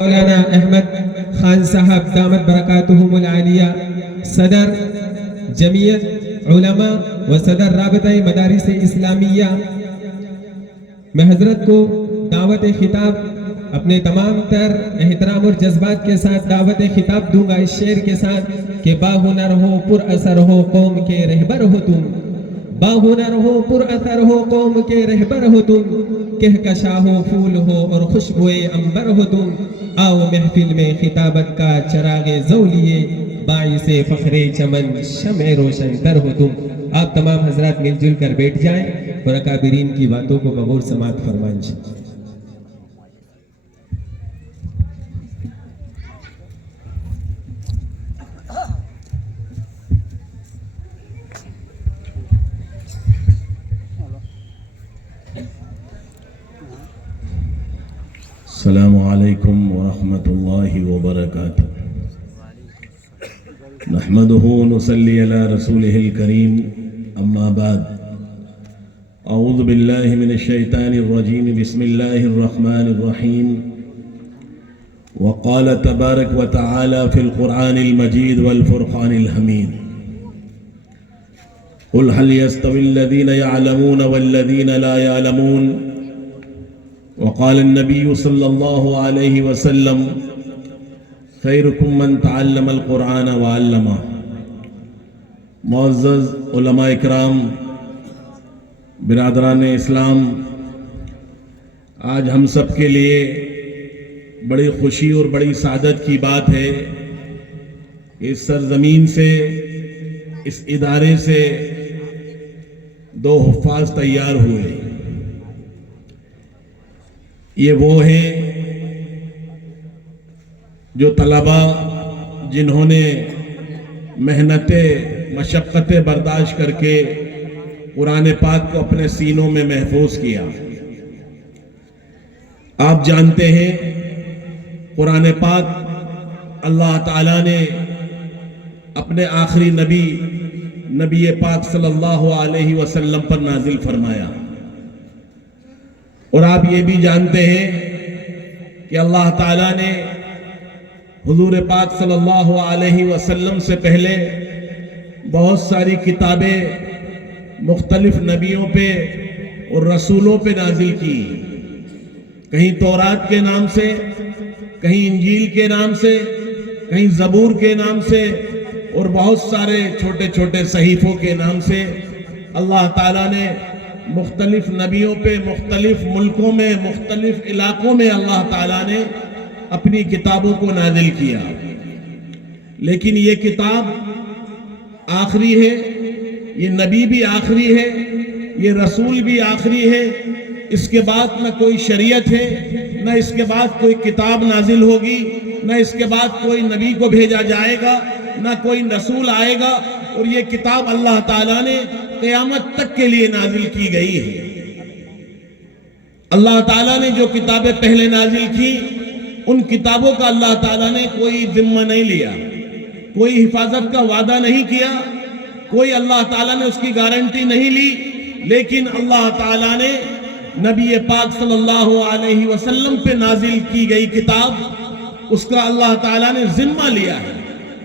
مولانا احمد خان صاحب دامت برکاتہم العالیہ، صدر جمعیت علماء و صدر رابطہ مدارس اسلامیہ، میں حضرت کو دعوت خطاب اپنے تمام تر احترام اور جذبات کے ساتھ دعوت خطاب دوں گا اس شعر کے ساتھ کہ باہنر ہو پر اثر ہو قوم کے رہبر ہو تم، باہنر ہو پر اثر ہو قوم کے رہبر ہو تم، کہکشاں ہو پھول ہو اور خوشبوئے عنبر ہو تم، آؤ محفل میں خطابت کا چراغ ضو لیے، باعث فخر چمن شمع روشن تر ہو تم۔ آپ تمام حضرات مل جل کر بیٹھ جائیں اور اکابرین کی باتوں کو بغور سماعت فرمائیں۔ السلام علیکم ورحمۃ اللہ وبرکاتہ۔ نحمده ونصلی علی رسولہ الکریم، اما بعد، اعوذ باللہ من الشیطان الرجیم، بسم اللہ الرحمن الرحیم۔ وقال تبارک وتعالی فی القرآن المجید والفرقان الحمید، قل هل يستوي الذین يعلمون والذین لا يعلمون، وقال النبي صلی اللہ علیہ وسلم خیرکم من تعلم القرآن وعلمہ۔ معزز علماء اکرام، برادران اسلام، آج ہم سب کے لیے بڑی خوشی اور بڑی سعادت کی بات ہے، اس سرزمین سے، اس ادارے سے دو حفاظ تیار ہوئے۔ یہ وہ ہیں جو طلباء جنہوں نے محنتیں مشقتیں برداشت کر کے قرآن پاک کو اپنے سینوں میں محفوظ کیا۔ آپ جانتے ہیں قرآن پاک اللہ تعالیٰ نے اپنے آخری نبی پاک صلی اللہ علیہ وسلم پر نازل فرمایا، اور آپ یہ بھی جانتے ہیں کہ اللہ تعالیٰ نے حضور پاک صلی اللہ علیہ وسلم سے پہلے بہت ساری کتابیں مختلف نبیوں پہ اور رسولوں پہ نازل کی، کہیں تورات کے نام سے، کہیں انجیل کے نام سے، کہیں زبور کے نام سے، اور بہت سارے چھوٹے چھوٹے صحیفوں کے نام سے اللہ تعالیٰ نے مختلف نبیوں پہ، مختلف ملکوں میں، مختلف علاقوں میں اللہ تعالیٰ نے اپنی کتابوں کو نازل کیا۔ لیکن یہ کتاب آخری ہے، یہ نبی بھی آخری ہے، یہ رسول بھی آخری ہے۔ اس کے بعد نہ کوئی شریعت ہے، نہ اس کے بعد کوئی کتاب نازل ہوگی، نہ اس کے بعد کوئی نبی کو بھیجا جائے گا، نہ کوئی رسول آئے گا، اور یہ کتاب اللہ تعالیٰ نے قیامت تک کے لیے نازل کی گئی ہے۔ اللہ تعالیٰ نے جو کتابیں پہلے نازل کی، ان کتابوں کا اللہ تعالیٰ نے کوئی ذمہ نہیں لیا، کوئی حفاظت کا وعدہ نہیں کیا، کوئی اللہ تعالیٰ نے اس کی گارنٹی نہیں لی، لیکن اللہ تعالیٰ نے نبی پاک صلی اللہ علیہ وسلم پہ نازل کی گئی کتاب، اس کا اللہ تعالیٰ نے ذمہ لیا ہے،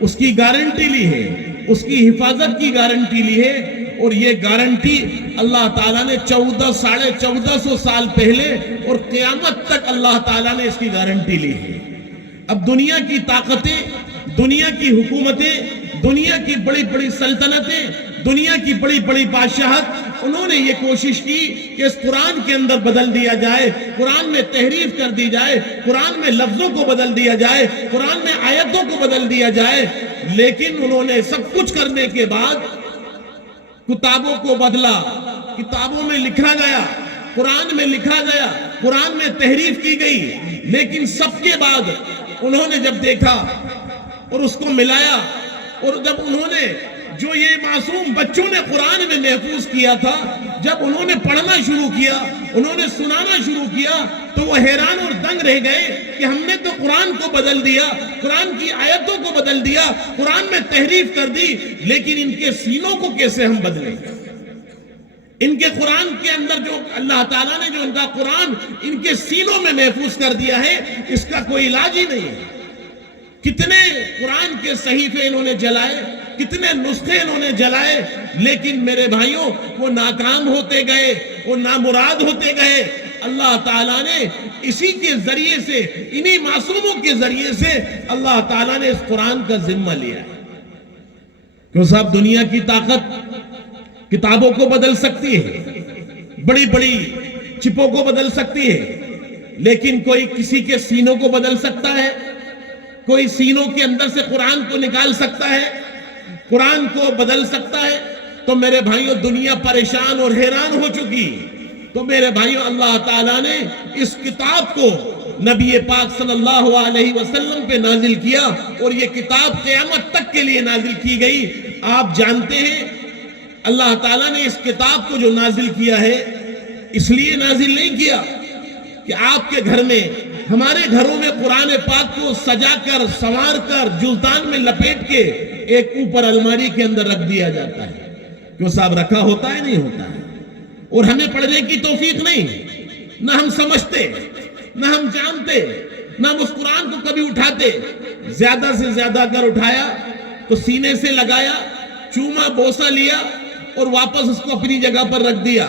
اس کی گارنٹی لی ہے، اس کی حفاظت کی گارنٹی لی ہے، اور یہ گارنٹی اللہ تعالیٰ نے 1400 سال پہلے اور قیامت تک اللہ تعالیٰ نے اس کی گارنٹی لی ہے۔ اب دنیا کی طاقتیں، دنیا کی حکومتیں، دنیا کی بڑی بڑی سلطنتیں، دنیا کی بڑی بڑی بادشاہت، انہوں نے یہ کوشش کی کہ اس قرآن کے اندر بدل دیا جائے، قرآن میں تحریف کر دی جائے، قرآن میں لفظوں کو بدل دیا جائے، قرآن میں آیتوں کو بدل دیا جائے، لیکن انہوں نے سب کچھ کرنے کے بعد کتابوں کو بدلا، کتابوں میں لکھا گیا، قرآن میں لکھا گیا، قرآن میں تحریف کی گئی، لیکن سب کے بعد انہوں نے جب دیکھا اور اس کو ملایا، اور جب انہوں نے جو یہ معصوم بچوں نے قرآن میں محفوظ کیا تھا، جب انہوں نے پڑھنا شروع کیا، انہوں نے سنانا شروع کیا، تو وہ حیران اور دنگ رہ گئے کہ ہم نے تو قرآن کو بدل دیا، قرآن کی آیتوں کو بدل دیا، قرآن میں تحریف کر دی، لیکن ان کے سینوں کو کیسے ہم بدلیں؟ ان کے قرآن کے اندر جو اللہ تعالیٰ نے جو ان کا قرآن ان کے سینوں میں محفوظ کر دیا ہے، اس کا کوئی علاج ہی نہیں ہے۔ کتنے قرآن کے صحیفے انہوں نے جلائے، کتنے نسخے انہوں نے جلائے، لیکن میرے بھائیوں وہ ناکام ہوتے گئے، وہ نامراد ہوتے گئے۔ اللہ تعالیٰ نے اسی کے ذریعے سے، انہی معصوموں کے ذریعے سے اللہ تعالیٰ نے اس قرآن کا ذمہ لیا ہے۔ کیوں صاحب، دنیا کی طاقت کتابوں کو بدل سکتی ہے، بڑی بڑی چپوں کو بدل سکتی ہے، لیکن کوئی کسی کے سینوں کو بدل سکتا ہے؟ کوئی سینوں کے اندر سے قرآن کو نکال سکتا ہے، قرآن کو بدل سکتا ہے؟ تو میرے بھائیوں دنیا پریشان اور حیران ہو چکی۔ تو میرے بھائیوں اللہ تعالیٰ نے اس کتاب کو نبی پاک صلی اللہ علیہ وسلم پہ نازل کیا، اور یہ کتاب قیامت تک کے لیے نازل کی گئی۔ آپ جانتے ہیں اللہ تعالیٰ نے اس کتاب کو جو نازل کیا ہے، اس لیے نازل نہیں کیا کہ آپ کے گھر میں، ہمارے گھروں میں قرآن پاک کو سجا کر، سنوار کر، جلدان میں لپیٹ کے ایک اوپر الماری کے اندر رکھ دیا جاتا ہے۔ کیوں صاحب، رکھا ہوتا ہے؟ نہیں ہوتا ہے، اور ہمیں پڑھنے کی توفیق نہیں، نہ ہم سمجھتے، نہ ہم جانتے، نہ ہم اس قرآن کو کبھی اٹھاتے۔ زیادہ سے زیادہ اگر اٹھایا تو سینے سے لگایا، چوما، بوسہ لیا اور واپس اس کو اپنی جگہ پر رکھ دیا۔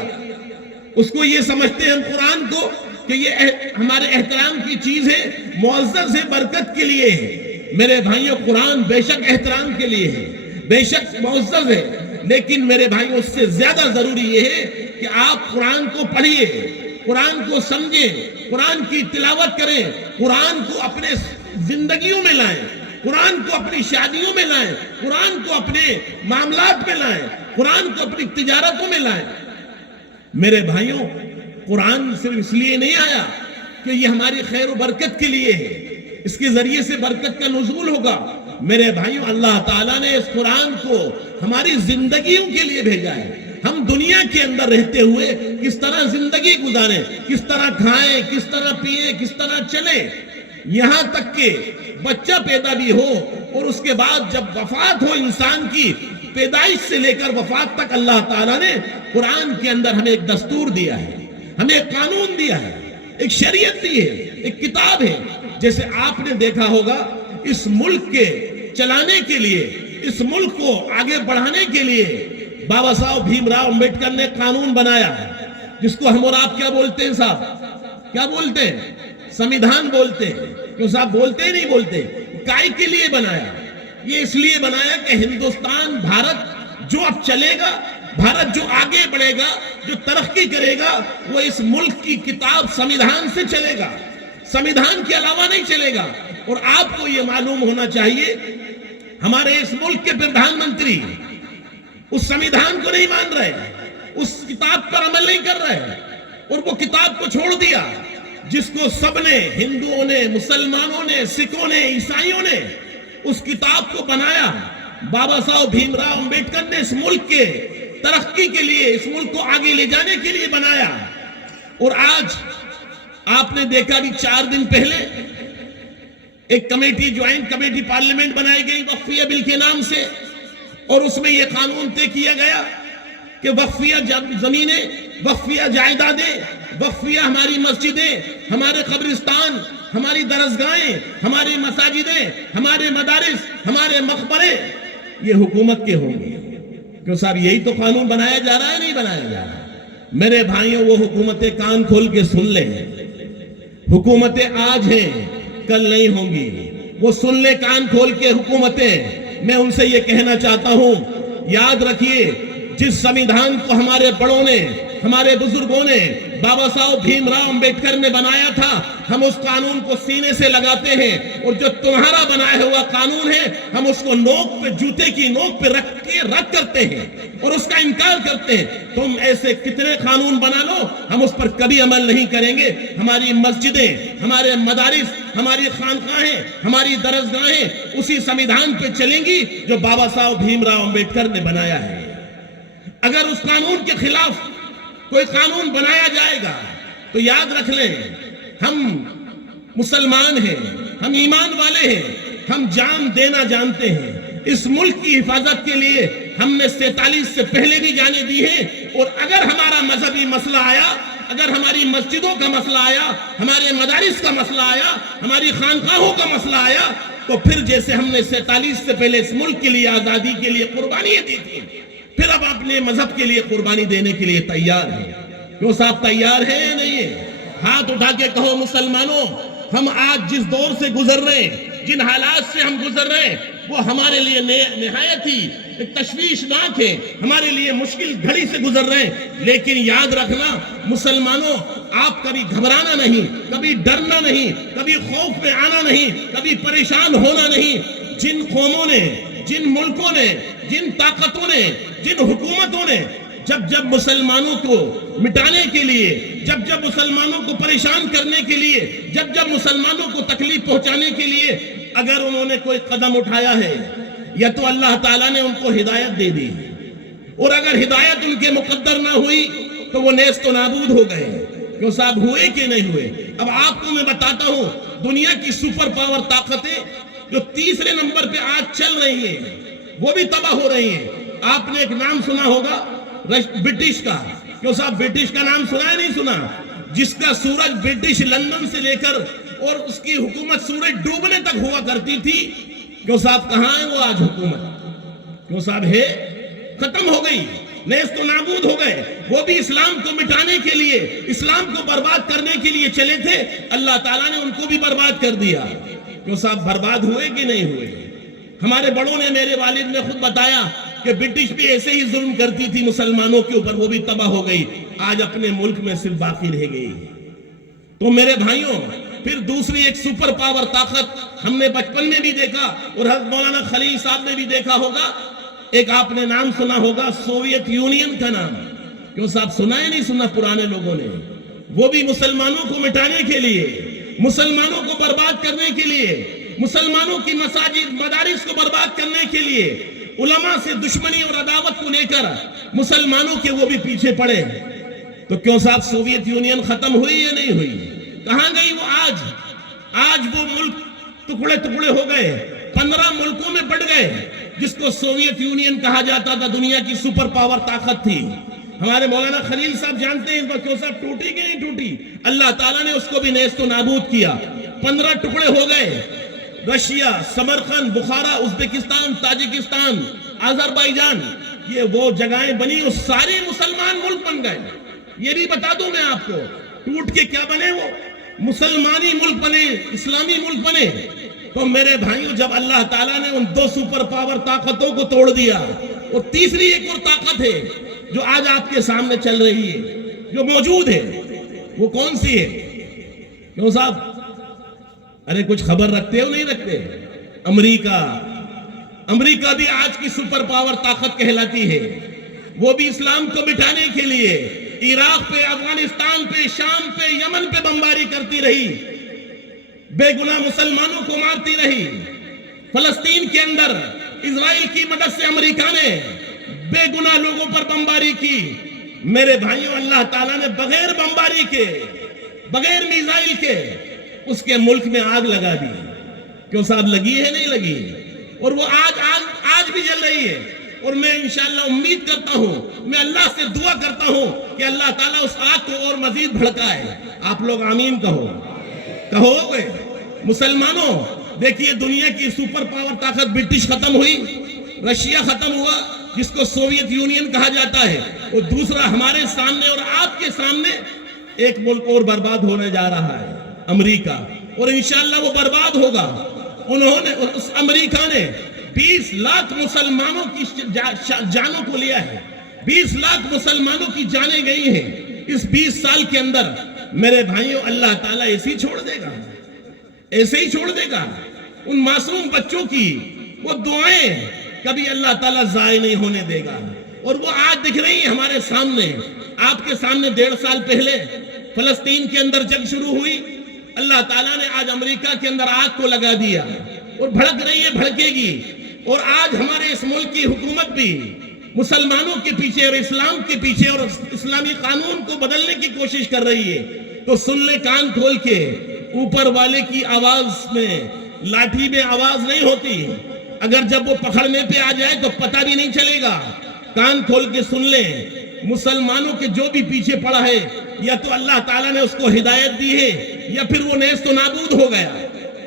اس کو یہ سمجھتے ہیں ہم قرآن کو کہ یہ ہمارے احترام کی چیز ہے، معزز ہے، برکت کے لیے ہے۔ میرے بھائیوں قرآن بے شک احترام کے لیے ہے، بے شک معزز ہے، لیکن میرے بھائیوں اس سے زیادہ ضروری یہ ہے کہ آپ قرآن کو پڑھیے، قرآن کو سمجھیں، قرآن کی تلاوت کریں، قرآن کو اپنے زندگیوں میں لائیں، قرآن کو اپنی شادیوں میں لائیں، قرآن کو اپنے معاملات میں لائیں، قرآن کو اپنی تجارتوں میں لائیں۔ میرے بھائیوں قرآن صرف اس لیے نہیں آیا کہ یہ ہماری خیر و برکت کے لیے ہے، اس کے ذریعے سے برکت کا نزول ہوگا۔ میرے بھائیوں اللہ تعالیٰ نے اس قرآن کو ہماری زندگیوں کے لیے بھیجا ہے۔ ہم دنیا کے اندر رہتے ہوئے کس طرح زندگی گزاریں، کس طرح کھائیں، کس طرح پیئیں، کس طرح چلیں، یہاں تک کہ بچہ پیدا بھی ہو اور اس کے بعد جب وفات ہو انسان کی، پیدائش سے لے کر وفات تک اللہ تعالیٰ نے قرآن کے اندر ہمیں ایک دستور دیا ہے، ہمیں ایک قانون دیا ہے، ایک شریعت دی ہے، ایک کتاب ہے۔ جیسے آپ نے دیکھا ہوگا اس ملک کے چلانے کے لیے، اس ملک کو آگے بڑھانے کے لیے بابا صاحب بھیم راؤ امبیڈکر نے قانون بنایا ہے، جس کو ہم اور آپ کیا بولتے ہیں صاحب؟ کیا بولتے ہیں؟ سمویدھان بولتے ہیں۔ کیوں صاحب بولتے ہی نہیں بولتے؟ کائے کے لیے بنایا؟ یہ اس لیے بنایا کہ ہندوستان، بھارت جو اب چلے گا، بھارت جو آگے بڑھے گا، جو ترقی کرے گا، وہ اس ملک کی کتاب سمویدھان سے چلے گا، سمویدھان کے علاوہ نہیں چلے گا۔ اور آپ کو یہ معلوم ہونا چاہیے ہمارے اس ملک کے پردھان منتری اس سمویدھان کو نہیں مان رہے، اس کتاب پر عمل نہیں کر رہے، اور وہ کتاب کو چھوڑ دیا جس کو سب نے، ہندوؤں نے، مسلمانوں نے، سکھوں نے، عیسائیوں نے اس کتاب کو بنایا۔ بابا صاحب بھیم راؤ امبیڈکر نے اس ملک کے ترقی کے لیے، اس ملک کو آگے لے جانے کے لیے بنایا۔ اور آج آپ نے دیکھا بھی 4 دن پہلے ایک کمیٹی، جوائنٹ کمیٹی پارلیمنٹ بنائی گئی وقفیہ بل کے نام سے، اور اس میں یہ قانون طے کیا گیا کہ وقفیہ زمینیں، وقفیہ جائیدادیں، وقفیہ ہماری مسجدیں، ہمارے قبرستان، ہماری درسگاہیں، ہماری مساجدیں، ہمارے مدارس، ہمارے مقبرے یہ حکومت کے ہوں گے۔ کیوں صاحب یہی تو قانون بنایا جا رہا ہے، نہیں بنایا جا رہا؟ میرے بھائیوں وہ حکومتیں کان کھول کے سن لیں، حکومتیں آج ہیں کل نہیں ہوں گی، وہ سن لے کان کھول کے حکومتیں۔ میں ان سے یہ کہنا چاہتا ہوں، یاد رکھیے جس سمویدھان کو ہمارے بڑوں نے، ہمارے بزرگوں نے، بابا صاحب بھیم راؤ امبیڈکر نے بنایا تھا، ہم اس قانون کو سینے سے لگاتے ہیں، اور جو تمہارا بنایا ہوا قانون ہے ہم اس کو نوک پہ، جوتے کی نوک پہ رکھ کرتے ہیں اور اس کا انکار کرتے ہیں۔ تم ایسے کتنے قانون بنا لو، ہم اس پر کبھی عمل نہیں کریں گے۔ ہماری مسجدیں، ہمارے مدارس، ہماری خانقاہیں، ہماری درسگاہیں اسی سمویدھان پہ چلیں گی جو بابا صاحب بھیم راؤ امبیڈکر نے بنایا ہے۔ اگر اس قانون کے خلاف کوئی قانون بنایا جائے گا تو یاد رکھ لیں، ہم مسلمان ہیں، ہم ایمان والے ہیں، ہم جان دینا جانتے ہیں، اس ملک کی حفاظت کے لیے ہم نے 47 سے پہلے بھی جانے دی ہیں، اور اگر ہمارا مذہبی مسئلہ آیا، اگر ہماری مسجدوں کا مسئلہ آیا، ہمارے مدارس کا مسئلہ آیا، ہماری خانقاہوں کا مسئلہ آیا، تو پھر جیسے ہم نے 47 سے پہلے اس ملک کے لیے آزادی کے لیے قربانیاں دی تھی، پھر اب اپنے مذہب کے لیے قربانی دینے کے لیے تیار ہیں۔ کیوں صاحب تیار ہیں یا نہیں ہیں؟ ہاتھ اٹھا کے کہو مسلمانوں، ہم آج جس دور سے گزر رہے ہیں، جن حالات سے ہم گزر رہے ہیں، وہ ہمارے لیے نہایت ہی تشویشناک ہے، ہمارے لیے مشکل گھڑی سے گزر رہے ہیں، لیکن یاد رکھنا مسلمانوں، آپ کبھی گھبرانا نہیں، کبھی ڈرنا نہیں، کبھی خوف میں آنا نہیں، کبھی پریشان ہونا نہیں۔ جن قوموں نے، جن ملکوں نے، جن طاقتوں نے، جن حکومتوں نے جب مسلمانوں کو مٹانے کے لیے، جب مسلمانوں کو پریشان کرنے کے لیے، جب مسلمانوں کو تکلیف پہنچانے کے لیے اگر انہوں نے کوئی قدم اٹھایا ہے، یا تو اللہ تعالیٰ نے ان کو ہدایت دے دی، اور اگر ہدایت ان کے مقدر نہ ہوئی تو وہ نیست و نابود ہو گئے۔ کیوں صاحب ہوئے کہ نہیں ہوئے؟ اب آپ کو میں بتاتا ہوں، دنیا کی سپر پاور طاقتیں جو تیسرے نمبر پہ آج چل رہی ہیں، وہ بھی تباہ ہو رہی ہیں۔ آپ نے ایک نام سنا ہوگا برٹش کا۔ کیوں صاحب برٹش کا نام سنا ہے نہیں سنا؟ جس کا سورج برٹش لندن سے لے کر اور اس کی حکومت سورج ڈوبنے تک ہوا کرتی تھی، کیوں صاحب کہاں ہے وہ آج حکومت؟ کیوں صاحب ہے؟ ختم ہو گئی، نیست و نابود ہو گئے۔ وہ بھی اسلام کو مٹانے کے لیے، اسلام کو برباد کرنے کے لیے چلے تھے، اللہ تعالیٰ نے ان کو بھی برباد کر دیا۔ کیوں صاحب برباد ہوئے کہ نہیں ہوئے؟ ہمارے بڑوں نے، میرے والد نے خود بتایا کہ برٹش بھی ایسے ہی ظلم کرتی تھی مسلمانوں کے اوپر، وہ بھی تباہ ہو گئی، آج اپنے ملک میں صرف باقی رہ گئی۔ تو میرے بھائیوں، پھر دوسری ایک سپر پاور طاقت ہم نے بچپن میں بھی دیکھا، اور حضرت مولانا خلیل صاحب نے بھی دیکھا ہوگا، ایک آپ نے نام سنا ہوگا سوویت یونین کا نام۔ کیوں صاحب سنا ہے نہیں سنا پرانے لوگوں نے؟ وہ بھی مسلمانوں کو مٹانے کے لیے، مسلمانوں کو برباد کرنے کے لیے، مسلمانوں کی مساجد مدارس کو برباد کرنے کے لیے، علماء سے دشمنی اور عداوت کو لے کر مسلمانوں کے وہ بھی پیچھے پڑے۔ تو کیوں صاحب سوویت یونین ختم ہوئی یا نہیں ہوئی؟ کہاں گئی وہ آج وہ ملک ٹکڑے ٹکڑے ہو گئے، 15 ملکوں میں بٹ گئے۔ جس کو سوویت یونین کہا جاتا تھا، دنیا کی سپر پاور طاقت تھی، ہمارے مولانا خلیل صاحب جانتے ہیں اس بات کیوں صاحب ٹوٹی کہ نہیں ٹوٹی؟ اللہ تعالیٰ نے اس کو بھی نیست و نابود کیا، 15 ٹکڑے ہو گئے۔ Russia, Samarkand, Bukhara, Uzbekistan, Tajikistan, Azerbaijan, یہ وہ جگہیں بنی، وہ سارے مسلمان ملک بن گئے۔ یہ بھی بتا دوں میں آپ کو، ٹوٹ کے کیا بنے؟ وہ مسلمانی ملک بنے، اسلامی ملک بنے۔ تو میرے بھائیوں، جب اللہ تعالیٰ نے ان 2 سپر پاور طاقتوں کو توڑ دیا، اور تیسری ایک اور طاقت ہے جو آج آپ کے سامنے چل رہی ہے، جو موجود ہے، وہ کون سی ہے؟ کیوں صاحب ارے کچھ خبر رکھتے ہو نہیں رکھتے؟ امریکہ بھی آج کی سپر پاور طاقت کہلاتی ہے۔ وہ بھی اسلام کو مٹانے کے لیے عراق پہ، افغانستان پہ، شام پہ، یمن پہ بمباری کرتی رہی، بے گناہ مسلمانوں کو مارتی رہی۔ فلسطین کے اندر اسرائیل کی مدد سے امریکہ نے بے گناہ لوگوں پر بمباری کی۔ میرے بھائیوں، اللہ تعالیٰ نے بغیر بمباری کے، بغیر میزائل کے اس کے ملک میں آگ لگا دی۔ کیوں صاحب لگی ہے نہیں لگی؟ اور وہ آج بھی جل رہی ہے۔ اور میں انشاءاللہ امید کرتا ہوں، میں اللہ سے دعا کرتا ہوں کہ اللہ تعالیٰ اس آگ کو اور مزید بھڑکائے۔ آپ لوگ آمین کہو گے؟ مسلمانوں دیکھیے، دنیا کی سپر پاور طاقت برٹش ختم ہوئی، رشیا ختم ہوا جس کو سوویت یونین کہا جاتا ہے، اور دوسرا ہمارے سامنے اور آپ کے سامنے ایک ملک اور برباد ہونے جا رہا ہے، امریکہ، اور انشاءاللہ وہ برباد ہوگا۔ انہوں نے، اس امریکہ نے 20 لاکھ مسلمانوں کی جانوں کو لیا ہے، 20 لاکھ مسلمانوں کی جانیں گئی ہیں اس 20 سال کے اندر۔ میرے بھائیوں، اللہ تعالیٰ ایسے ہی چھوڑ دے گا؟ ایسے ہی چھوڑ دے گا؟ ان معصوم بچوں کی وہ دعائیں کبھی اللہ تعالیٰ ضائع نہیں ہونے دے گا۔ اور وہ آج دکھ رہی ہیں ہمارے سامنے، آپ کے سامنے۔ 1.5 سال پہلے فلسطین کے اندر جنگ شروع ہوئی، اللہ تعالیٰ نے آج امریکہ کے اندر آگ کو لگا دیا، اور بھڑک رہی ہے، بھڑکے گی۔ اور آج ہمارے اس ملک کی حکومت بھی مسلمانوں کے پیچھے اور اسلام کے پیچھے اور اسلامی قانون کو بدلنے کی کوشش کر رہی ہے۔ تو سن لے کان کھول کے، اوپر والے کی آواز میں، لاٹھی میں آواز نہیں ہوتی۔ اگر جب وہ پکڑنے پہ آ جائے تو پتہ بھی نہیں چلے گا. کان کھول کے سن لیں, مسلمانوں کے جو بھی پیچھے پڑا ہے یا تو اللہ تعالیٰ نے اس کو ہدایت دی ہے یا پھر وہ نیست و نابود ہو گیا.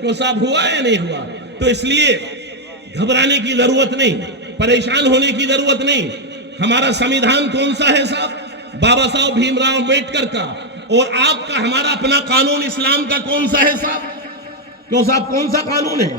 کیوں صاحب ہوا یا نہیں ہوا؟ تو اس لیے گھبرانے کی ضرورت نہیں, پریشان ہونے کی ضرورت نہیں. ہمارا سمویدھان کون سا ہے صاحب؟ بابا صاحب بھیم راؤ امبیڈکر کا. اور آپ کا ہمارا اپنا قانون اسلام کا کون سا ہے صاحب؟ کیوں صاحب کون سا قانون ہے؟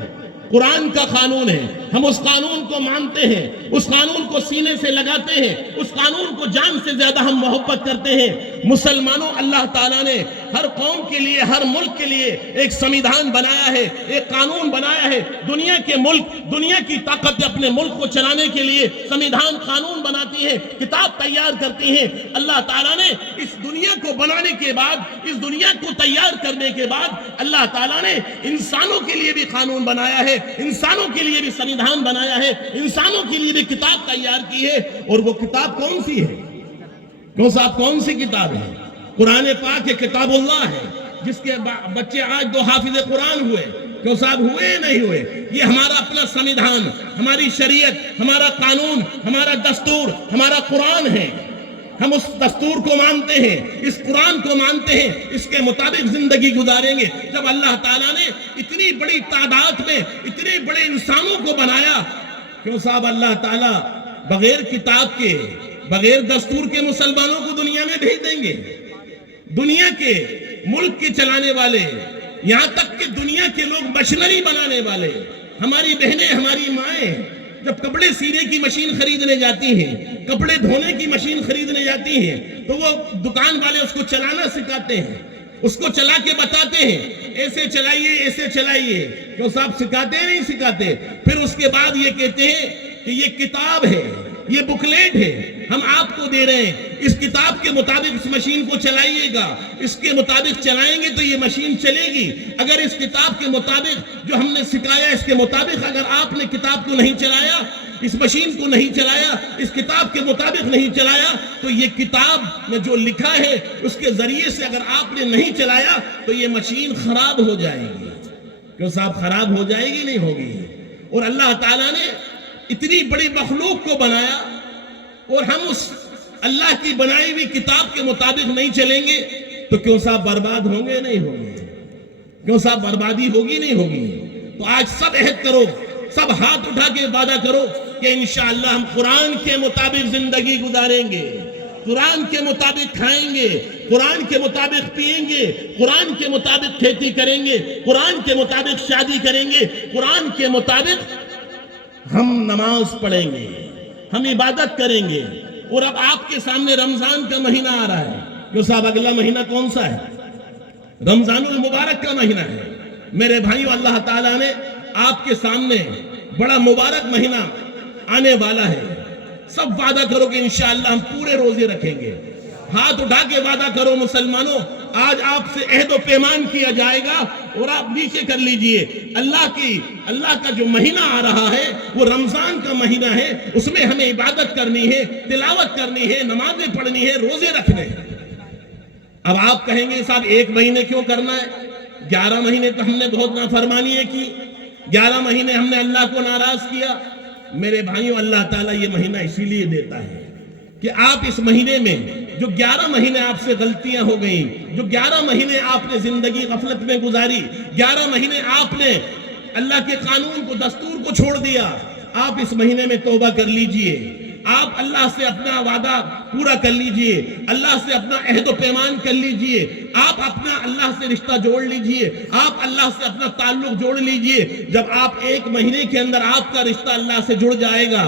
قرآن کا قانون ہے. ہم اس قانون کو مانتے ہیں, اس قانون کو سینے سے لگاتے ہیں, اس قانون کو جان سے زیادہ ہم محبت کرتے ہیں. مسلمانوں, اللہ تعالیٰ نے ہر قوم کے لیے, ہر ملک کے لیے ایک سمویدھان بنایا ہے, ایک قانون بنایا ہے. دنیا کے ملک, دنیا کی طاقت اپنے ملک کو چلانے کے لیے سمویدھان قانون بناتی ہے, کتاب تیار کرتی ہیں. اللہ تعالیٰ نے اس دنیا کو بنانے کے بعد, اس دنیا کو تیار کرنے کے بعد اللہ تعالیٰ نے انسانوں کے لیے بھی قانون بنایا ہے, انسانوں کے لیے بھی سمویدھان بنایا ہے, انسانوں کے لیے بھی کتاب تیار کی ہے. اور وہ کتاب کون سی ہے؟ کون صاحب کون سی کتاب ہے؟ قرآن پاک ہے, کتاب اللہ ہے, جس کے بچے آج 2 حافظ قرآن ہوئے. کیوں صاحب ہوئے نہیں ہوئے؟ یہ ہمارا اپنا سمویدھان, ہماری شریعت, ہمارا قانون, ہمارا دستور, ہمارا قرآن ہے. ہم اس دستور کو مانتے ہیں, اس قرآن کو مانتے ہیں, اس کے مطابق زندگی گزاریں گے. جب اللہ تعالیٰ نے اتنی بڑی تعداد میں اتنے بڑے انسانوں کو بنایا, کیوں صاحب اللہ تعالیٰ بغیر کتاب کے, بغیر دستور کے مسلمانوں کو دنیا میں بھیج دیں گے؟ دنیا کے ملک کے چلانے والے, یہاں تک کہ دنیا کے لوگ مشینری بنانے والے, ہماری بہنیں, ہماری مائیں جب کپڑے سینے کی مشین خریدنے جاتی ہیں, کپڑے دھونے کی مشین خریدنے جاتی ہیں, تو وہ دکان والے اس کو چلانا سکھاتے ہیں, اس کو چلا کے بتاتے ہیں, ایسے چلائیے, ایسے چلائیے. کیوں صاحب سکھاتے ہیں نہیں سکھاتے؟ پھر اس کے بعد یہ کہتے ہیں کہ یہ کتاب ہے, یہ بکلیٹ ہے, ہم آپ کو دے رہے ہیں, اس کتاب کے مطابق اس مشین کو چلائیے گا, اس کے مطابق چلائیں گے تو یہ مشین چلے گی. اگر اس کتاب کے مطابق جو ہم نے سکھایا, اس کے مطابق اگر آپ نے کتاب کو نہیں چلایا, اس مشین کو نہیں چلایا, اس کتاب کے مطابق نہیں چلایا, تو یہ کتاب میں جو لکھا ہے اس کے ذریعے سے اگر آپ نے نہیں چلایا تو یہ مشین خراب ہو جائے گی. کیوں صاحب خراب ہو جائے گی نہیں ہوگی؟ اور اللہ تعالیٰ نے اتنی بڑی مخلوق کو بنایا اور ہم اس اللہ کی بنائی ہوئی کتاب کے مطابق نہیں چلیں گے تو کیوں صاحب برباد ہوں گے نہیں ہوں گے؟ کیوں صاحب بربادی ہوگی نہیں ہوگی؟ تو آج سب عہد کرو, سب ہاتھ اٹھا کے وعدہ کرو کہ انشاءاللہ ہم قرآن کے مطابق زندگی گزاریں گے, قرآن کے مطابق کھائیں گے, قرآن کے مطابق پیئیں گے, قرآن کے مطابق کھیتی کریں گے, قرآن کے مطابق شادی کریں گے, قرآن کے مطابق ہم نماز پڑھیں گے, ہم عبادت کریں گے. اور اب آپ کے سامنے رمضان کا مہینہ آ رہا ہے. جو صاحب اگلا مہینہ کون سا ہے؟ رمضان المبارک کا مہینہ ہے. میرے بھائیو, اللہ تعالیٰ نے آپ کے سامنے بڑا مبارک مہینہ آنے والا ہے. سب وعدہ کرو کہ انشاءاللہ ہم پورے روزے رکھیں گے. ہاتھ اٹھا کے وعدہ کرو مسلمانوں, آج آپ سے عہد و پیمان کیا جائے گا اور آپ نیچے کر لیجئے. اللہ کا جو مہینہ آ رہا ہے وہ رمضان کا مہینہ ہے, اس میں ہمیں عبادت کرنی ہے, تلاوت کرنی ہے, نمازیں پڑھنی ہے, روزے رکھنے ہیں. اب آپ کہیں گے صاحب 1 مہینے کیوں کرنا ہے؟ 11 مہینے تو ہم نے بہت نافرمانیاں کی, 11 مہینے ہم نے اللہ کو ناراض کیا. میرے بھائیوں, اللہ تعالیٰ یہ مہینہ اسی لیے دیتا ہے کہ آپ اس مہینے میں جو 11 مہینے آپ سے غلطیاں ہو گئیں, جو 11 مہینے آپ نے زندگی غفلت میں گزاری, 11 مہینے آپ نے اللہ کے قانون کو, دستور کو چھوڑ دیا, آپ اس مہینے میں توبہ کر لیجئے. آپ اللہ سے اپنا وعدہ پورا کر لیجئے, اللہ سے اپنا عہد و پیمان کر لیجئے, آپ اپنا اللہ سے رشتہ جوڑ لیجئے, آپ اللہ سے اپنا تعلق جوڑ لیجئے. جب آپ 1 مہینے کے اندر آپ کا رشتہ اللہ سے جڑ جائے گا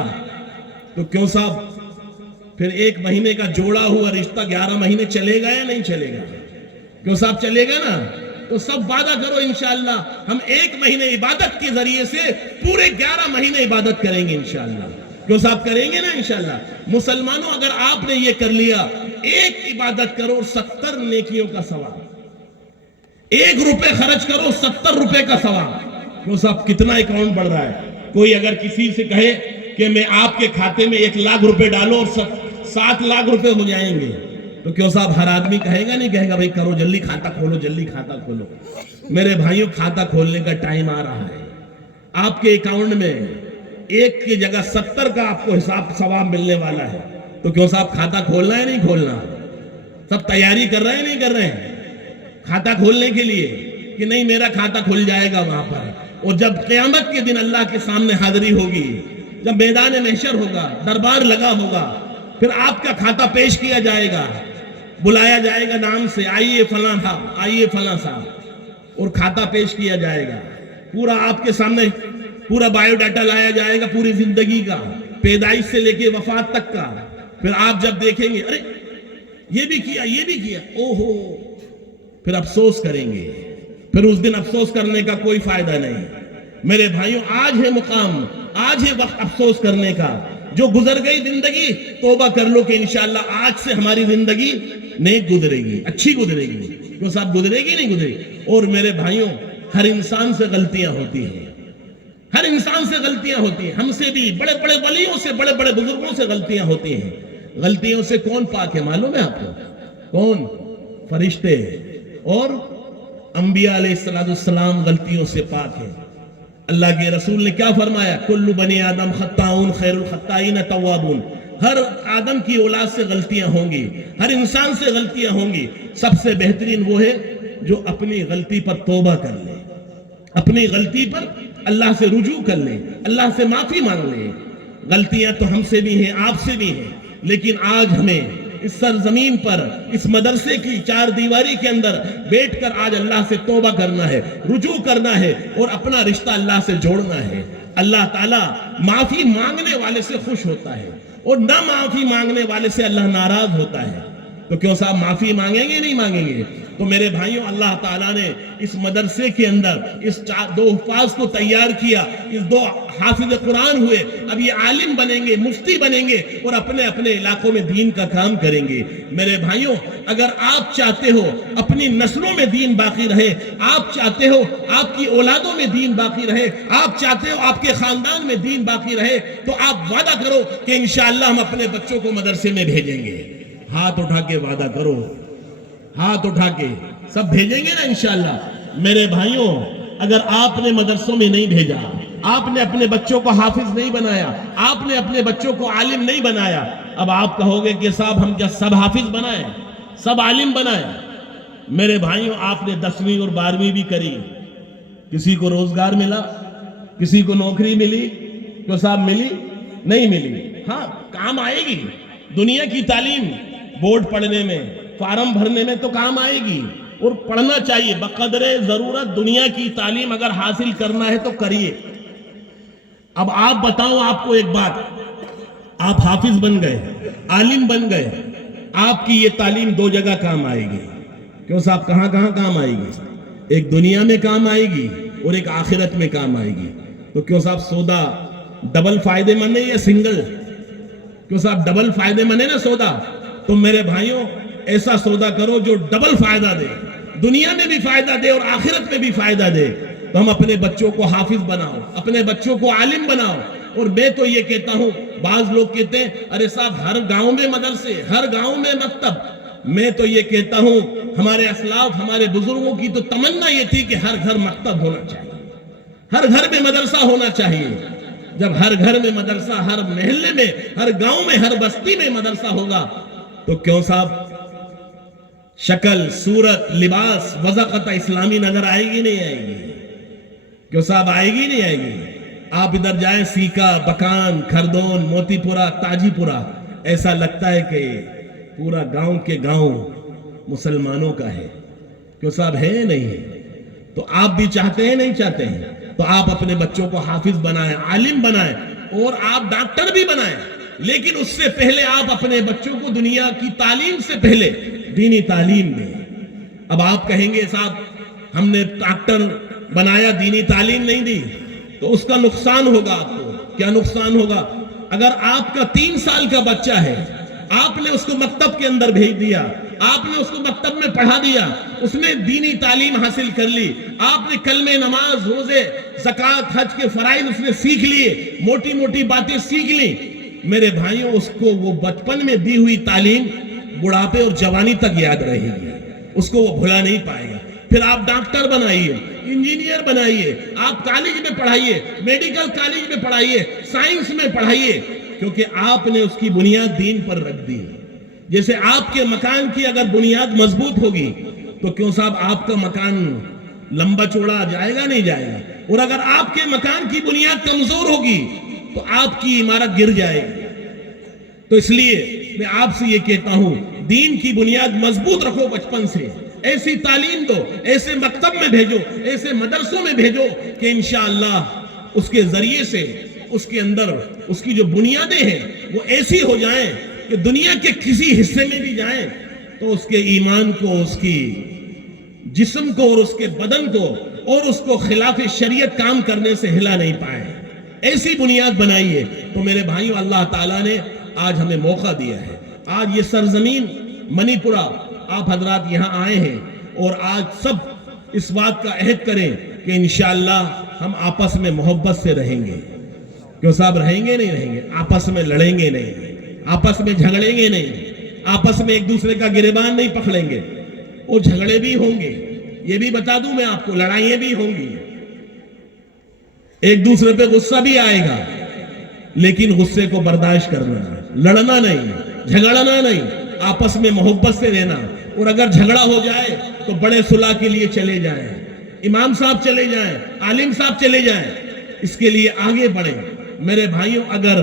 تو کیوں صاحب پھر 1 مہینے کا جوڑا ہوا رشتہ 11 مہینے چلے گا یا نہیں چلے گا؟ کیوں صاحب چلے گا نا. تو سب وعدہ کرو انشاءاللہ ہم 1 مہینے عبادت کے ذریعے سے پورے 11 مہینے عبادت کریں گے انشاءاللہ. کیوں صاحب کریں گے نا انشاءاللہ. مسلمانوں, اگر آپ نے یہ کر لیا, 1 عبادت کرو 70 نیکیوں کا ثواب, 1 روپے خرچ کرو 70 روپے کا ثواب. کیوں صاحب کتنا اکاؤنٹ بڑھ رہا ہے. کوئی اگر کسی سے کہے کہ میں آپ کے کھاتے میں 1 لاکھ روپے ڈالو اور 7 لاکھ روپے ہو جائیں گے, تو کیوں صاحب ہر آدمی کہے گا نہیں, کہے گا بھائی کرو جلدی کھاتا کھولو, جلدی کھاتا کھولو. میرے بھائیوں, کھاتا کھولنے کا ٹائم آ رہا ہے. آپ کے اکاؤنٹ میں ایک کی جگہ 70 کا آپ کو حساب ثواب ملنے والا ہے. تو کیوں صاحب کھاتا کھولنا ہے نہیں کھولنا؟ سب تیاری کر رہے ہیں نہیں کر رہے ہیں کھاتا کھولنے کے لیے کہ نہیں میرا کھاتا کھل جائے گا وہاں پر. اور جب قیامت کے دن اللہ کے سامنے حاضری ہوگی، جب میدان محشر ہوگا، دربار لگا ہوگا، پھر آپ کا کھاتا پیش کیا جائے گا، بلایا جائے گا نام سے، آئیے فلاں صاحب، آئیے فلاں صاحب، اور کھاتا پیش کیا جائے گا. پورا آپ کے سامنے پورا بایو ڈاٹا لایا جائے گا پوری زندگی کا، پیدائش سے لے کے وفات تک کا. پھر آپ جب دیکھیں گے ارے یہ بھی کیا یہ بھی کیا، اوہو، پھر افسوس کریں گے. پھر اس دن افسوس کرنے کا کوئی فائدہ نہیں. میرے بھائیوں، آج ہے مقام، آج ہے وقت افسوس کرنے کا. جو گزر گئی زندگی توبہ کر لو کہ انشاءاللہ آج سے ہماری زندگی نیک گزرے گی، اچھی گزرے گی. کیوں صاحب گزرے گی نہیں گزرے گی؟ اور میرے بھائیوں، ہر انسان سے غلطیاں ہوتی ہیں، ہر انسان سے غلطیاں ہوتی ہیں. ہم سے بھی، بڑے بڑے ولیوں سے، بڑے بڑے بزرگوں سے غلطیاں ہوتی ہیں. غلطیوں سے کون پاک ہے معلوم ہے آپ کو؟ کون؟ فرشتے اور انبیاء علیہ السلام غلطیوں سے پاک ہیں. اللہ کے رسول نے کیا فرمایا؟ کل بنی آدم خطاؤن خیر الخطائین توابون. ہر آدم کی اولاد سے غلطیاں ہوں گی، ہر انسان سے غلطیاں ہوں گی. سب سے بہترین وہ ہے جو اپنی غلطی پر توبہ کر لے، اپنی غلطی پر اللہ سے رجوع کر لے، اللہ سے معافی مانگ لے. غلطیاں تو ہم سے بھی ہیں، آپ سے بھی ہیں، لیکن آج ہمیں اس سرزمین پر، اس مدرسے کی چار دیواری کے اندر بیٹھ کر آج اللہ سے توبہ کرنا ہے، رجوع کرنا ہے، اور اپنا رشتہ اللہ سے جوڑنا ہے. اللہ تعالیٰ معافی مانگنے والے سے خوش ہوتا ہے، اور نہ معافی مانگنے والے سے اللہ ناراض ہوتا ہے. تو کیوں صاحب معافی مانگیں گے نہیں مانگیں گے؟ تو میرے بھائیوں، اللہ تعالیٰ نے اس مدرسے کے اندر اس دو حفاظ کو تیار کیا، اس دو حافظ قرآن ہوئے. اب یہ عالم بنیں گے، مفتی بنیں گے، اور اپنے اپنے علاقوں میں دین کا کام کریں گے. میرے بھائیوں، اگر آپ چاہتے ہو اپنی نسلوں میں دین باقی رہے، آپ چاہتے ہو آپ کی اولادوں میں دین باقی رہے، آپ چاہتے ہو آپ کے خاندان میں دین باقی رہے، تو آپ وعدہ کرو کہ انشاءاللہ ہم اپنے بچوں کو مدرسے میں بھیجیں گے. ہاتھ اٹھا کے وعدہ کرو، ہاتھ اٹھا کے. سب بھیجیں گے نا انشاءاللہ؟ میرے بھائیوں، اگر آپ نے مدرسوں میں نہیں بھیجا، آپ نے اپنے بچوں کو حافظ نہیں بنایا، آپ نے اپنے بچوں کو عالم نہیں بنایا، اب آپ کہو گے کہ صاحب ہم کیا سب حافظ بنائیں، سب عالم بنائیں؟ میرے بھائیوں، آپ نے 10ویں اور 12ویں بھی کری، کسی کو روزگار ملا، کسی کو نوکری ملی، تو صاحب ملی نہیں ملی؟ ہاں، کام آئے گی. دنیا کی تعلیم بورڈ پڑھنے میں، فارم بھرنے میں تو کام آئے گی، اور پڑھنا چاہیے بقدر ضرورت. دنیا کی تعلیم اگر حاصل کرنا ہے تو کریے. اب آپ بتاؤ آپ کو ایک بات، آپ حافظ بن گئے، عالم بن گئے، آپ کی یہ تعلیم دو جگہ کام آئے گی. کیوں صاحب؟ کہاں کہاں کام آئے گی؟ ایک دنیا میں کام آئے گی اور ایک آخرت میں کام آئے گی. تو کیوں صاحب سودا ڈبل فائدے مند ہے یا سنگل؟ کیوں صاحب ڈبل فائدے مند ہے نا سودا؟ تو میرے بھائیوں، ایسا سودا کرو جو ڈبل فائدہ دے، دنیا میں بھی فائدہ دے اور آخرت میں بھی فائدہ دے. تو ہم اپنے بچوں کو حافظ بناؤ، اپنے بچوں کو عالم بناؤ. اور میں تو یہ کہتا ہوں، بعض لوگ کہتے ہیں ارے صاحب ہر گاؤں میں مدرسے، ہر گاؤں میں مکتب. میں تو یہ کہتا ہوں، ہمارے اسلاف، ہمارے بزرگوں کی تو تمنا یہ تھی کہ ہر گھر مکتب ہونا چاہیے، ہر گھر میں مدرسہ ہونا چاہیے. جب ہر گھر میں مدرسہ، ہر محلے میں، ہر گاؤں میں، ہر بستی میں مدرسہ ہوگا، تو کیوں صاحب شکل، صورت، لباس، وضاقت اسلامی نظر آئے گی نہیں آئے گی؟ کیوں صاحب آئے گی نہیں آئے گی؟ آپ ادھر جائیں، سیکا، بکان، کھردون، موتی پورا، تاجی پورا، ایسا لگتا ہے کہ پورا گاؤں کے گاؤں مسلمانوں کا ہے. کیوں صاحب ہے نہیں؟ تو آپ بھی چاہتے ہیں نہیں چاہتے ہیں؟ تو آپ اپنے بچوں کو حافظ بنائیں، عالم بنائیں، اور آپ ڈاکٹر بھی بنائیں. لیکن اس سے پہلے آپ اپنے بچوں کو دنیا کی تعلیم سے پہلے دینی تعلیم دیں. اب آپ کہیں گے صاحب ہم نے ڈاکٹر بنایا، دینی تعلیم نہیں دی، تو اس کا نقصان ہوگا. آپ کو کیا نقصان ہوگا؟ اگر آپ کا 3 سال کا بچہ ہے، آپ نے اس کو مکتب کے اندر بھیج دیا، آپ نے اس کو مکتب میں پڑھا دیا، اس نے دینی تعلیم حاصل کر لی، آپ نے کلمہ، نماز، روزے، زکوٰۃ، حج کے فرائض اس نے سیکھ لیے، موٹی موٹی باتیں سیکھ لی. میرے بھائیوں، اس کو وہ بچپن میں دی ہوئی تعلیم بڑھاپے اور جوانی تک یاد رہے گی، اس کو وہ بھلا نہیں پائے گا. پھر آپ ڈاکٹر بنائیے، انجینئر بنائیے، آپ کالج میں پڑھائیے، میڈیکل کالج میں پڑھائیے، سائنس میں پڑھائیے، کیونکہ آپ نے اس کی بنیاد دین پر رکھ دی۔ جیسے آپ کے مکان کی اگر بنیاد مضبوط ہوگی تو کیوں صاحب آپ کا مکان لمبا چوڑا جائے گا نہیں جائے گا، اور اگر آپ کے مکان کی بنیاد کمزور ہوگی تو آپ کی عمارت گر جائے گی۔ تو اس لیے میں آپ سے یہ کہتا ہوں، دین کی بنیاد مضبوط رکھو، بچپن سے ایسی تعلیم دو، ایسے مکتب میں بھیجو، ایسے مدرسوں میں بھیجو کہ انشاءاللہ اس کے ذریعے سے اس کے اندر اس کی جو بنیادیں ہیں وہ ایسی ہو جائیں کہ دنیا کے کسی حصے میں بھی جائیں تو اس کے ایمان کو، اس کی جسم کو اور اس کے بدن کو اور اس کو خلاف شریعت کام کرنے سے ہلا نہیں پائے۔ ایسی بنیاد بنائیے۔ تو میرے بھائیوں، اللہ تعالیٰ نے آج ہمیں موقع دیا ہے۔ آج یہ سرزمین منی پورہ، آپ حضرات یہاں آئے ہیں، اور آج سب اس بات کا عہد کریں کہ انشاءاللہ ہم آپس میں محبت سے رہیں گے۔ کیوں صاحب رہیں گے نہیں رہیں گے؟ آپس میں لڑیں گے نہیں، آپس میں جھگڑیں گے نہیں، آپس میں ایک دوسرے کا گریبان نہیں پکڑیں گے، اور جھگڑے بھی ہوں گے، یہ بھی بتا دوں میں آپ کو، لڑائیاں بھی ہوں گی، ایک دوسرے پہ غصہ بھی آئے گا، لیکن غصے کو برداشت کرنا، لڑنا نہیں، جھگڑنا نہیں، آپس میں محبت سے رہنا۔ اور اگر جھگڑا ہو جائے تو بڑے صلح کے لیے چلے جائیں، امام صاحب چلے جائیں، عالم صاحب چلے جائیں، اس کے لیے آگے بڑھیں۔ میرے بھائیوں، اگر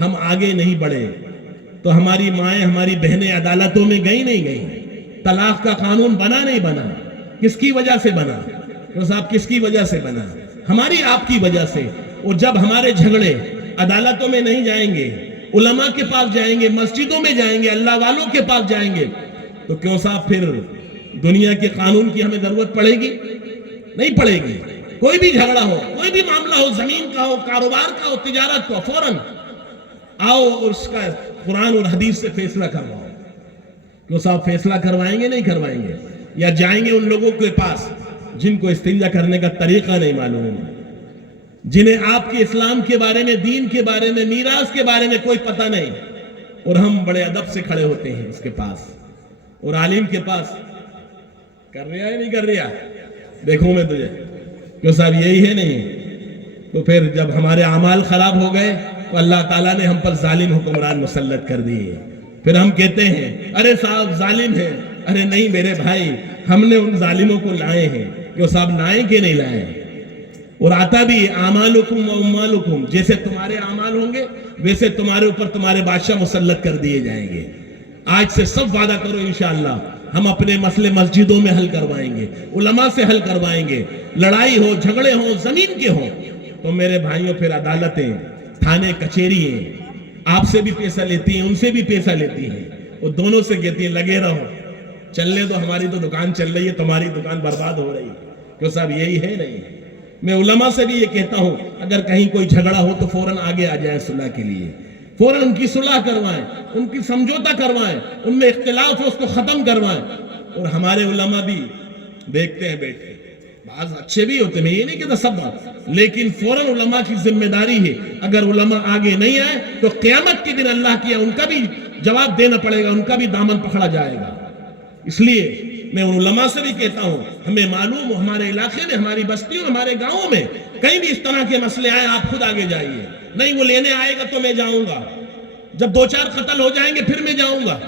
ہم آگے نہیں بڑھے تو ہماری مائیں، ہماری بہنیں عدالتوں میں گئی نہیں گئی، طلاق کا قانون بنا نہیں بنا، کس کی وجہ سے بنا؟ تو صاحب کس کی وجہ سے بنا؟ ہماری آپ کی وجہ سے۔ اور جب ہمارے جھگڑے عدالتوں میں نہیں جائیں گے، علماء کے پاس جائیں گے، مسجدوں میں جائیں گے، اللہ والوں کے پاس جائیں گے، تو کیوں صاحب پھر دنیا کے قانون کی ہمیں ضرورت پڑے گی؟ نہیں پڑے گی۔ کوئی بھی جھگڑا ہو، کوئی بھی معاملہ ہو، زمین کا ہو، کاروبار کا ہو، تجارت کا، فوراً آؤ اور اس کا قرآن اور حدیث سے فیصلہ کرواؤ۔ کیوں صاحب فیصلہ کروائیں گے نہیں کروائیں گے؟ یا جائیں گے ان لوگوں کے پاس جن کو استنجا کرنے کا طریقہ نہیں معلوم، جنہیں آپ کے اسلام کے بارے میں، دین کے بارے میں، میراث کے بارے میں کوئی پتہ نہیں، اور ہم بڑے ادب سے کھڑے ہوتے ہیں اس کے پاس، اور عالم کے پاس کر رہا ہے نہیں کر رہا، دیکھوں میں تجھے، کیوں صاحب یہی ہے نہیں؟ تو پھر جب ہمارے اعمال خراب ہو گئے تو اللہ تعالیٰ نے ہم پر ظالم حکمران مسلط کر دیے۔ پھر ہم کہتے ہیں ارے صاحب ظالم ہے، ارے نہیں میرے بھائی، ہم نے ان ظالموں کو لائے ہیں۔ کیوں صاحب لائیں کہ نہیں لائیں؟ اور آتا بھی اعمالکم و اموالکم، جیسے تمہارے اعمال ہوں گے ویسے تمہارے اوپر تمہارے بادشاہ مسلط کر دیے جائیں گے۔ آج سے سب وعدہ کرو انشاءاللہ ہم اپنے مسئلے مسجدوں میں حل کروائیں گے، علماء سے حل کروائیں گے، لڑائی ہو، جھگڑے ہوں، زمین کے ہوں، تو میرے بھائیوں پھر عدالتیں، تھانے، کچہریاں آپ سے بھی پیسہ لیتی ہیں، ان سے بھی پیسہ لیتی ہیں، اور دونوں سے کہتی ہیں لگے رہو، چلنے دو، ہماری تو دکان چل رہی ہے، تمہاری دکان برباد ہو رہی ہے۔ کیوں صاحب یہی ہے نہیں؟ میں علماء سے بھی یہ کہتا ہوں اگر کہیں کوئی جھگڑا ہو تو فوراً آگے آ جائیں صلح کے لیے، فوراً ان کی صلح کروائیں، ان کی سمجھوتا کروائیں، ان میں اختلاف ہو اس کو ختم کروائیں۔ اور ہمارے علماء بھی دیکھتے ہیں بیٹھ کے، بعض اچھے بھی ہوتے ہیں، میں یہ نہیں کہتا سب بات، لیکن فوراً علماء کی ذمہ داری ہے، اگر علماء آگے نہیں آئے تو قیامت کے دن اللہ کیا ان کا بھی جواب دینا پڑے گا، ان کا بھی دامن پکڑا جائے گا۔ اس لیے میں ان علماء سے بھی کہتا ہوں، ہمیں معلوم ہو ہمارے علاقے میں، ہماری بستیوں میں، ہمارے گاؤں میں کہیں بھی اس طرح کے مسئلے آئے آپ خود آگے جائیے، نہیں وہ لینے آئے گا تو میں جاؤں گا، جب 2-4 قتل ہو جائیں گے پھر میں جاؤں گا۔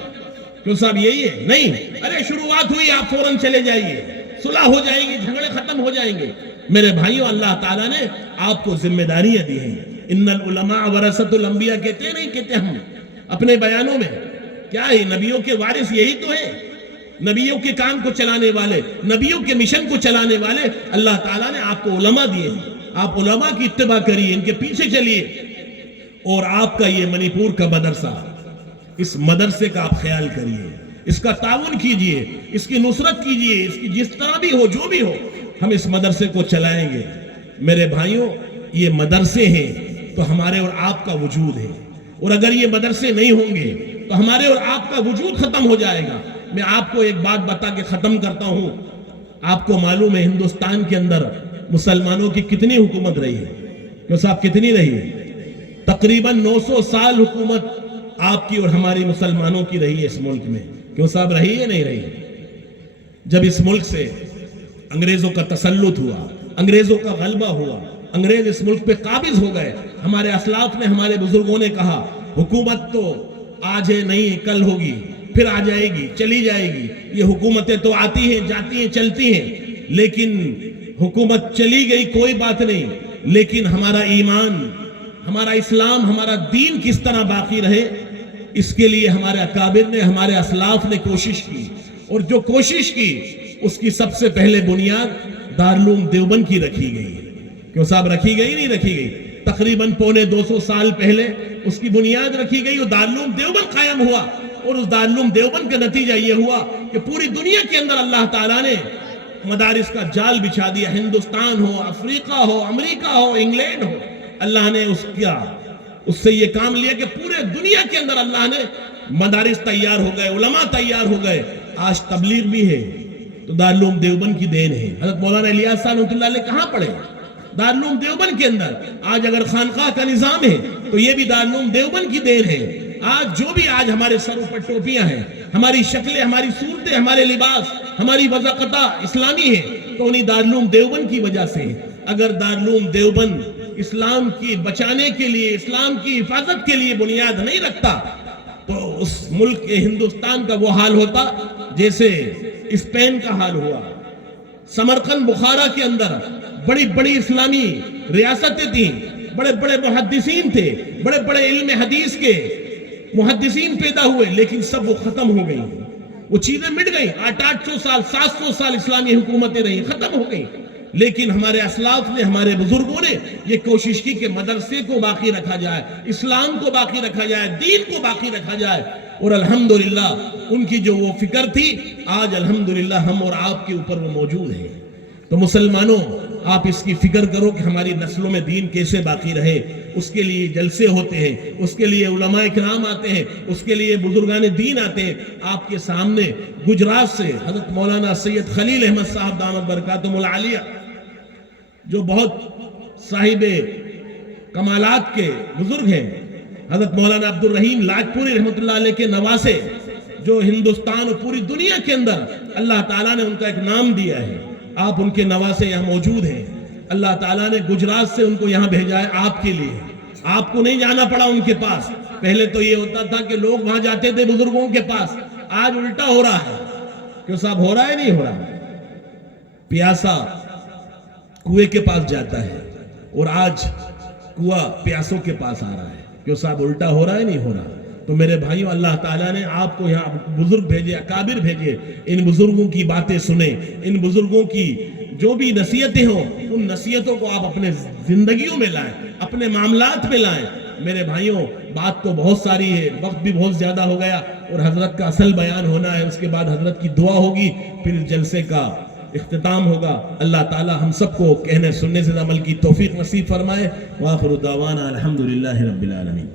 کیوں صاحب یہی ہے؟ نہیں، ارے شروعات ہوئی آپ فوراً چلے جائیے، صلح ہو جائے گی، جھگڑے ختم ہو جائیں گے۔ میرے بھائیوں، اللہ تعالیٰ نے آپ کو ذمہ داریاں دی ہیں۔ ان العلماء ورثۃ الانبیاء کہتے ہیں نہیں کہتے ہم اپنے بیانوں میں؟ کیا ہے؟ نبیوں کے وارث یہی تو ہے، نبیوں کے کام کو چلانے والے، نبیوں کے مشن کو چلانے والے اللہ تعالیٰ نے آپ کو علماء دیے ہیں۔ آپ علماء کی اتباع کریے، ان کے پیچھے چلیے، اور آپ کا یہ منی پور کا مدرسہ، اس مدرسے کا آپ خیال کریے، اس کا تعاون کیجئے، اس کی نصرت کیجئے، اس کی جس طرح بھی ہو، جو بھی ہو، ہم اس مدرسے کو چلائیں گے۔ میرے بھائیوں، یہ مدرسے ہیں تو ہمارے اور آپ کا وجود ہے، اور اگر یہ مدرسے نہیں ہوں گے تو ہمارے اور آپ کا وجود ختم ہو جائے گا۔ میں آپ کو ایک بات بتا کے ختم کرتا ہوں، آپ کو معلوم ہے ہندوستان کے اندر مسلمانوں کی کتنی حکومت رہی ہے؟ کیوں صاحب کتنی رہی ہے؟ تقریباً 900 سال حکومت آپ کی اور ہماری مسلمانوں کی رہی ہے اس ملک میں۔ کیوں صاحب رہی ہے نہیں رہی؟ جب اس ملک سے انگریزوں کا تسلط ہوا، انگریزوں کا غلبہ ہوا، انگریز اس ملک پہ قابض ہو گئے، ہمارے اسلاف نے، ہمارے بزرگوں نے کہا حکومت تو آج ہے نہیں کل ہوگی، پھر آ جائے گی، چلی جائے گی، یہ حکومتیں تو آتی ہیں جاتی ہیں چلتی ہیں، لیکن حکومت چلی گئی کوئی بات نہیں، لیکن ہمارا ایمان، ہمارا اسلام، ہمارا دین کس طرح باقی رہے، اس کے لیے ہمارے اکابر نے، ہمارے اسلاف نے کوشش کی، اور جو کوشش کی اس کی سب سے پہلے بنیاد دارالعلوم دیوبند کی رکھی گئی۔ کیوں صاحب رکھی گئی نہیں رکھی گئی؟ تقریباً 250 سال پہلے اس کی بنیاد رکھی گئی اور دارالعلوم دیوبند قائم ہوا، اور اس دارالعلوم دیوبند کا نتیجہ یہ ہوا کہ پوری دنیا کے اندر اللہ تعالیٰ نے مدارس کا جال بچھا دیا، ہندوستان ہو، افریقہ ہو، امریکہ ہو، انگلینڈ ہو، اللہ نے اس سے یہ کام لیا کہ پورے دنیا کے اندر اللہ نے مدارس تیار ہو گئے، علماء تیار ہو گئے، آج تبلیغ بھی ہے تو دارالعلوم دیوبند کی دین ہے۔ حضرت مولانا الیاس صاحب رحمۃ اللہ علیہ کہاں پڑھے؟ دارالعلوم دیوبند کے اندر۔ آج اگر خانقاہ کا نظام ہے تو یہ بھی دارالعلوم دیوبند کی دین ہے۔ آج جو بھی آج ہمارے سروں پر ٹوپیاں ہیں، ہماری شکلیں، ہماری صورتیں، ہمارے لباس، ہماری وضاقتہ اسلامی ہے تو انہیں دارالعلوم دیوبند کی وجہ سے۔ اگر دارالعلوم دیوبند اسلام کی بچانے کے لیے، اسلام کی حفاظت کے لیے بنیاد نہیں رکھتا تو اس ملک ہندوستان کا وہ حال ہوتا جیسے اسپین کا حال ہوا۔ سمرقند بخارا کے اندر بڑی بڑی اسلامی ریاستیں تھیں، بڑے بڑے محدثین تھے، بڑے بڑے علم حدیث کے محدثین پیدا ہوئے، لیکن سب وہ ختم ہو گئی، وہ چیزیں مٹ گئیں۔ 800 سال 700 سال اسلامی حکومتیں رہیں، ختم ہو گئیں، لیکن ہمارے اسلاف نے، ہمارے بزرگوں نے یہ کوشش کی کہ مدرسے کو باقی رکھا جائے، اسلام کو باقی رکھا جائے، دین کو باقی رکھا جائے، اور الحمدللہ ان کی جو وہ فکر تھی آج الحمدللہ ہم اور آپ کے اوپر وہ موجود ہے۔ تو مسلمانوں، آپ اس کی فکر کرو کہ ہماری نسلوں میں دین کیسے باقی رہے، اس کے لیے جلسے ہوتے ہیں، اس کے لیے علماء کرام آتے ہیں، اس کے لیے بزرگان دین آتے ہیں۔ آپ کے سامنے گجرات سے حضرت مولانا سید خلیل احمد صاحب دامت برکاتہم العالیہ، جو بہت صاحب کمالات کے بزرگ ہیں، حضرت مولانا عبد الرحیم لاجپوری رحمۃ اللہ علیہ کے نواسے، جو ہندوستان اور پوری دنیا کے اندر اللہ تعالیٰ نے ان کا ایک نام دیا ہے، آپ ان کے نواسے یہاں موجود ہیں۔ اللہ تعالیٰ نے گجرات سے ان کو یہاں بھیجا ہے آپ کے لیے، آپ کو نہیں جانا پڑا ان کے پاس۔ پہلے تو یہ ہوتا تھا کہ لوگ وہاں جاتے تھے بزرگوں کے پاس، آج الٹا ہو رہا ہے۔ کیوں صاحب ہو رہا ہے نہیں ہو رہا؟ پیاسا کنویں کے پاس جاتا ہے اور آج کنواں پیاسوں کے پاس آ رہا ہے۔ کیوں صاحب الٹا ہو رہا ہے نہیں ہو رہا؟ تو میرے بھائیوں، اللہ تعالیٰ نے آپ کو یہاں بزرگ بھیجے، اکابر بھیجے، ان بزرگوں کی باتیں سنیں، ان بزرگوں کی جو بھی نصیحتیں ہوں ان نصیحتوں کو آپ اپنے زندگیوں میں لائیں، اپنے معاملات میں لائیں۔ میرے بھائیوں، بات تو بہت ساری ہے، وقت بھی بہت زیادہ ہو گیا اور حضرت کا اصل بیان ہونا ہے، اس کے بعد حضرت کی دعا ہوگی، پھر جلسے کا اختتام ہوگا۔ اللہ تعالی ہم سب کو کہنے سننے سے عمل کی توفیق نصیب فرمائے۔ وآخر دعوانا الحمدللہ رب العالمین۔